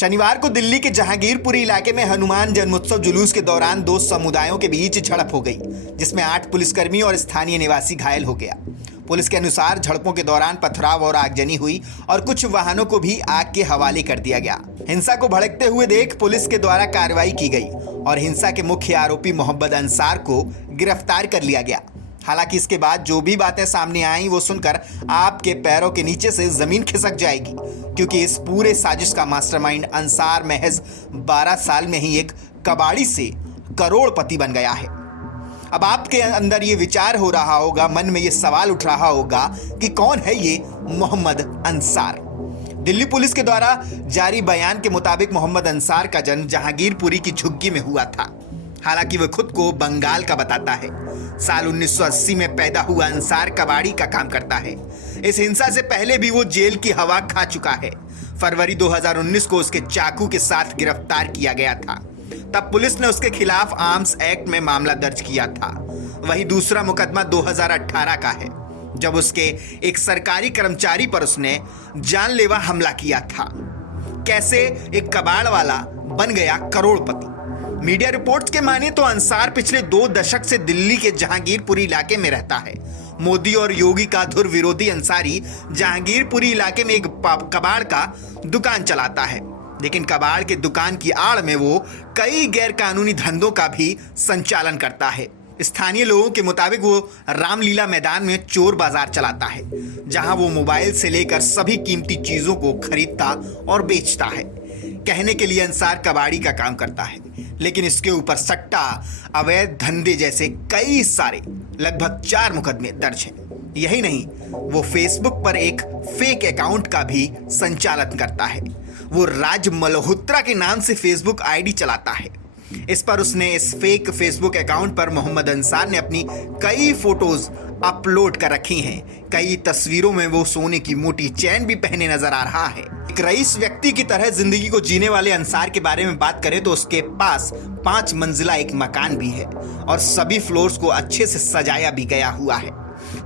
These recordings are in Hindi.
शनिवार को दिल्ली के जहांगीरपुरी इलाके में हनुमान जन्मोत्सव जुलूस के दौरान दो समुदायों के बीच झड़प हो गई, जिसमें 8 पुलिसकर्मी और स्थानीय निवासी घायल हो गया। पुलिस के अनुसार झड़पों के दौरान पथराव और आगजनी हुई और कुछ वाहनों को भी आग के हवाले कर दिया गया। हिंसा को भड़कते हुए देख पुलिस के द्वारा कार्रवाई की गई और हिंसा के मुख्य आरोपी मोहम्मद अंसार को गिरफ्तार कर लिया गया। हालांकि इसके बाद जो भी बातें सामने आई वो सुनकर आपके पैरों के नीचे से जमीन खिसक जाएगी, क्योंकि इस पूरे साजिश का मास्टरमाइंड अंसार महज 12 साल में ही एक कबाड़ी से करोड़पति बन गया है। अब आपके अंदर ये विचार हो रहा होगा, मन में ये सवाल उठ रहा होगा कि कौन है ये मोहम्मद अंसार। दिल्ली पुलिस के द्वारा जारी बयान के मुताबिक मोहम्मद अंसार का जन्म जहांगीरपुरी की झुग्गी में हुआ था। हालांकि वह खुद को बंगाल का बताता है। साल 1980 में पैदा हुआ अंसार कबाड़ी का काम करता है। इस हिंसा से पहले भी वो जेल की हवा खा चुका है। फरवरी 2019 को उसके चाकू के साथ गिरफ्तार किया गया था। तब पुलिस ने उसके खिलाफ आर्म्स एक्ट में मामला दर्ज किया था। वहीं दूसरा मुकदमा 2018 का है, जब उसके एक सरकारी कर्मचारी पर उसने जानलेवा हमला किया था। कैसे एक कबाड़ वाला बन गया करोड़पति। मीडिया रिपोर्ट्स के माने तो अंसार पिछले 2 दशक से दिल्ली के जहांगीरपुरी इलाके में रहता है। मोदी और योगी का धुर विरोधी अंसारी जहांगीरपुरी इलाके में एक कबाड़ का दुकान चलाता है, लेकिन कबाड़ के दुकान की आड़ में वो कई गैरकानूनी धंधों का भी संचालन करता है। स्थानीय लोगों के मुताबिक वो रामलीला मैदान में चोर बाजार चलाता है, जहां वो मोबाइल से लेकर सभी कीमती चीजों को खरीदता और बेचता है। कहने के लिए अंसार कबाड़ी का काम करता है, लेकिन इसके ऊपर सट्टा, अवैध धंधे जैसे कई सारे लगभग 4 मुकदमे दर्ज हैं। यही नहीं, वो फेसबुक पर एक फेक अकाउंट का भी संचालन करता है। वो राज मल्होत्रा के नाम से फेसबुक आईडी चलाता है। इस पर उसने इस फेक फेसबुक अकाउंट पर मोहम्मद अंसार ने अपनी कई फोटोज अपलोड कर रखी हैं। कई तस्वीरों में वो सोने की मोटी चैन भी पहने नजर आ रहा है। एक रईस व्यक्ति की तरह जिंदगी को जीने वाले अंसार के बारे में बात करें तो उसके पास 5 मंजिला एक मकान भी है और सभी फ्लोर्स को अच्छे से सजाया भी गया हुआ है।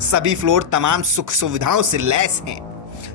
सभी फ्लोर तमाम सुख सुविधाओं से लैस हैं।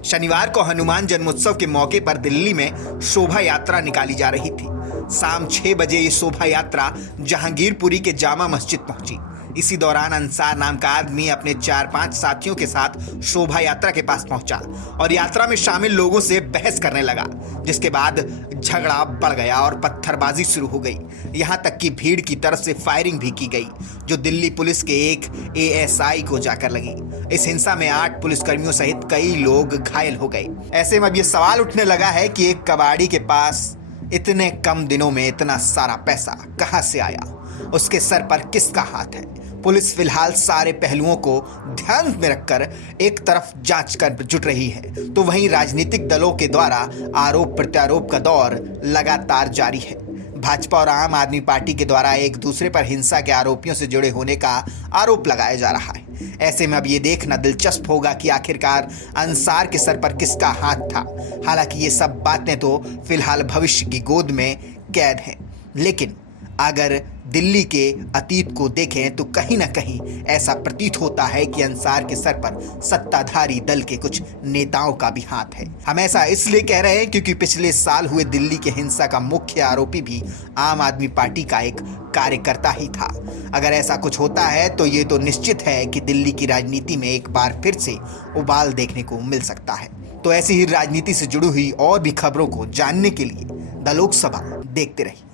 शनिवार को हनुमान जन्मोत्सव के मौके पर दिल्ली में शोभा यात्रा निकाली जा रही थी। शाम 6 बजे ये शोभा यात्रा जहांगीरपुरी के जामा मस्जिद पहुंची। इसी दौरान अंसार नाम का आदमी अपने 4-5 साथियों के साथ शोभा यात्रा के पास पहुंचा और यात्रा में शामिल लोगों से बहस करने लगा, जिसके बाद झगड़ा बढ़ गया और पत्थरबाजी शुरू हो गई। यहां तक कि भीड़ की तरफ से फायरिंग भी की गई, जो दिल्ली पुलिस के एक एएसआई को जाकर लगी। इस हिंसा में 8 पुलिसकर्मियों सहित कई लोग घायल हो गए। ऐसे में अब ये सवाल उठने लगा है कि एक कबाड़ी के पास इतने कम दिनों में इतना सारा पैसा कहां से आया? उसके सर पर किसका हाथ है? पुलिस फिलहाल सारे पहलुओं को ध्यान में रखकर एक तरफ जांच कर जुट रही है, तो वहीं राजनीतिक दलों के द्वारा आरोप प्रत्यारोप का दौर लगातार जारी है। भाजपा और आम आदमी पार्टी के द्वारा एक दूसरे पर हिंसा के आरोपियों से जुड़े होने का आरोप लगाया जा रहा है। ऐसे में अब ये देखना दिलचस्प होगा कि आखिरकार अंसार के सर पर किसका हाथ था। हालांकि ये सब बातें तो फिलहाल भविष्य की गोद में कैद हैं, लेकिन अगर दिल्ली के अतीत को देखें तो कहीं ना कहीं ऐसा प्रतीत होता है कि अंसार के सर पर सत्ताधारी दल के कुछ नेताओं का भी हाथ है। हम ऐसा इसलिए कह रहे हैं क्योंकि पिछले साल हुए दिल्ली के हिंसा का मुख्य आरोपी भी आम आदमी पार्टी का एक कार्यकर्ता ही था। अगर ऐसा कुछ होता है तो ये तो निश्चित है कि दिल्ली की राजनीति में एक बार फिर से उबाल देखने को मिल सकता है। तो ऐसी ही राजनीति से जुड़ी हुई और भी खबरों को जानने के लिए द लोकसभा देखते रहिए।